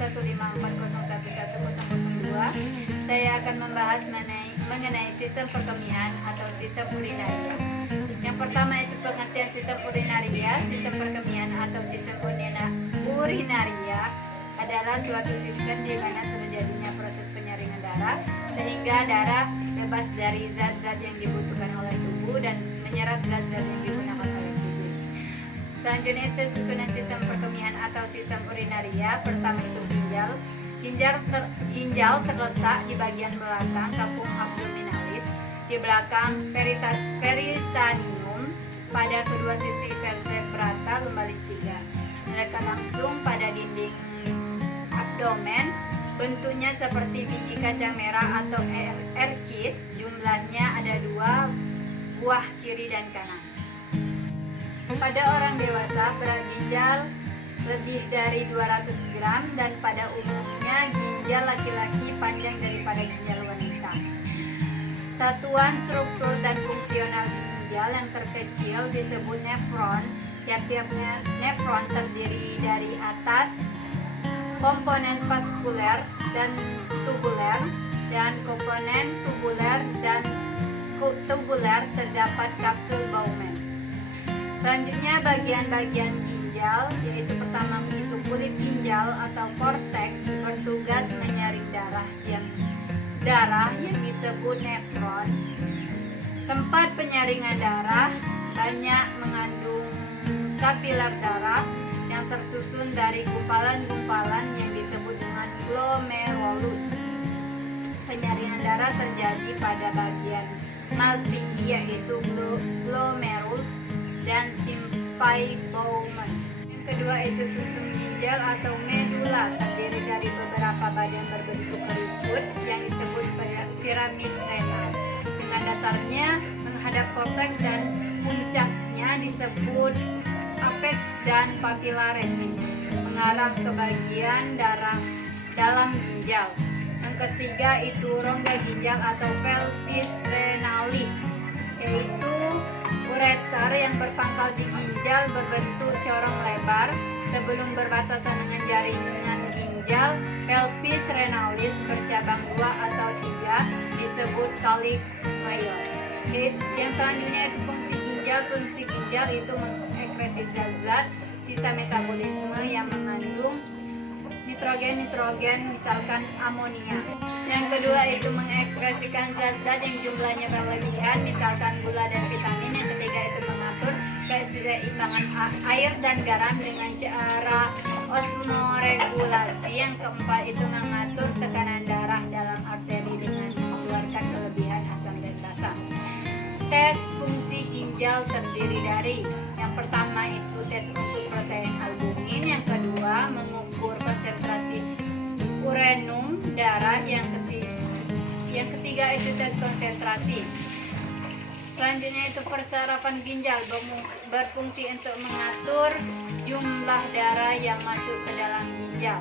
0154011102. Saya akan membahas mengenai sistem perkemihan atau sistem urinaria. Yang pertama itu pengertian sistem urinaria. Sistem perkemihan atau sistem urinaria adalah suatu sistem di mana terjadinya proses penyaringan darah sehingga darah bebas dari zat-zat yang dibutuhkan oleh tubuh dan menyerap zat-zat yang digunakan oleh tubuh. Selanjutnya itu susunan sistem perkemihan atau sistem urinaria. Pertama itu ginjal. Ginjal terletak di bagian belakang kapung abdominalis, di belakang peritoneum, pada kedua sisi vertebrata lumbalis 3. Melekat langsung pada dinding abdomen. Bentuknya seperti biji kacang merah atau ercis. Jumlahnya ada 2 buah kiri dan kanan. Pada orang dewasa berat ginjal lebih dari 200 gram dan pada umumnya ginjal laki-laki panjang daripada ginjal wanita. Satuan struktur dan fungsional ginjal yang terkecil disebut nefron. Tiap-tiap nefron terdiri dari atas komponen vaskuler dan tubuler, dan komponen tubuler terdapat kapsul Bowman. Selanjutnya bagian-bagian ginjal, yaitu pertama itu kulit ginjal atau korteks, bertugas menyaring darah yang disebut nefron. Tempat penyaringan darah banyak mengandung kapiler darah yang tersusun dari gumpalan-gumpalan yang disebut dengan glomerulus. Penyaringan darah terjadi pada bagian maltinggi, yaitu glomerulus dan simpai Bowman. Yang kedua itu sumsum ginjal atau medula, terdiri dari beberapa bagian berbentuk keriput yang disebut piramid renal. Dengan dasarnya menghadap korteks dan puncaknya disebut apex dan papilla renin, mengarah ke bagian darah dalam ginjal. Yang ketiga itu rongga ginjal atau pelvis renalis, yaitu ureter yang berpangkal di ginjal berbentuk corong lebar sebelum berbatasan dengan jaringan ginjal. Pelvis renalis bercabang 2 atau 3 disebut calyx major. Yang selanjutnya itu fungsi ginjal. Fungsi ginjal itu mengekresi zat-zat sisa metabolisme yang mengandung nitrogen, misalkan amonia. Yang kedua itu mengekspresikan zat-zat yang jumlahnya berlebihan, misalkan gula dan vitamin. Yang ketiga itu mengatur keseimbangan air dan garam dengan cara osmoregulasi. Yang keempat itu mengatur tekanan darah dalam arteri dengan mengeluarkan kelebihan asam dan basa. Tes fungsi ginjal terdiri dari yang pertama itu tes untuk protein albumin, yang kedua mengukur konsentrasi urenum darah, yang ketiga itu tes konsentrasi. Selanjutnya itu persarapan ginjal berfungsi untuk mengatur jumlah darah yang masuk ke dalam ginjal.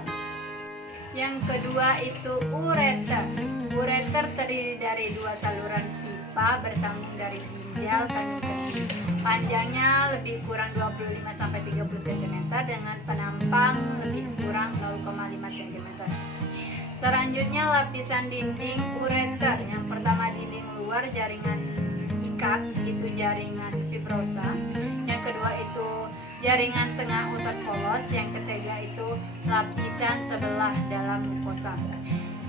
Yang kedua itu ureter. Ureter terdiri dari 2 saluran pipa bersambung dari ginjal kandung kemih. Panjangnya lebih kurang 25-30 cm dengan penampang lebih kurang 0,5 cm. Selanjutnya lapisan dinding ureter. Yang pertama dinding luar jaringan ikat, itu jaringan fibrosa. Yang kedua itu jaringan tengah otot polos. Yang ketiga itu lapisan sebelah dalam mukosa.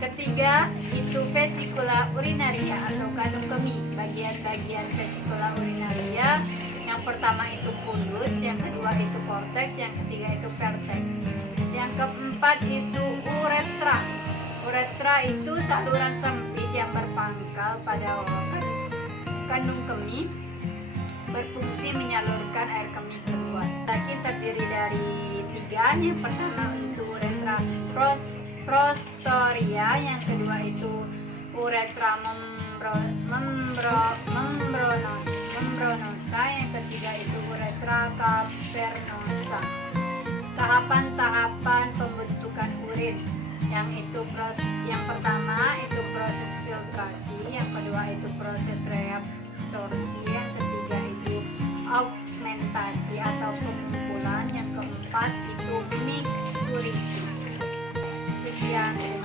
Ketiga itu vesikula urinaria atau kandung kemih. Bagian-bagian vesikula urinaria, yang pertama itu fundus, yang kedua itu korteks, yang ketiga itu vertex. Yang keempat itu uretra. Uretra itu saluran sempit yang berpangkal pada kandung kemih, berfungsi menyalurkan air kemih keluar. Laki terdiri dari 3. Yang pertama itu uretra prostoria, yang kedua itu uretra membranosa, yang ketiga itu uretra cavernosa. Tahapan-tahapan pembentukan urin, yang pertama itu proses filtrasi, yang kedua itu proses reabsorpsi, yang ketiga itu augmentasi atau pengumpulan, yang keempat itu mixturisi. kalian.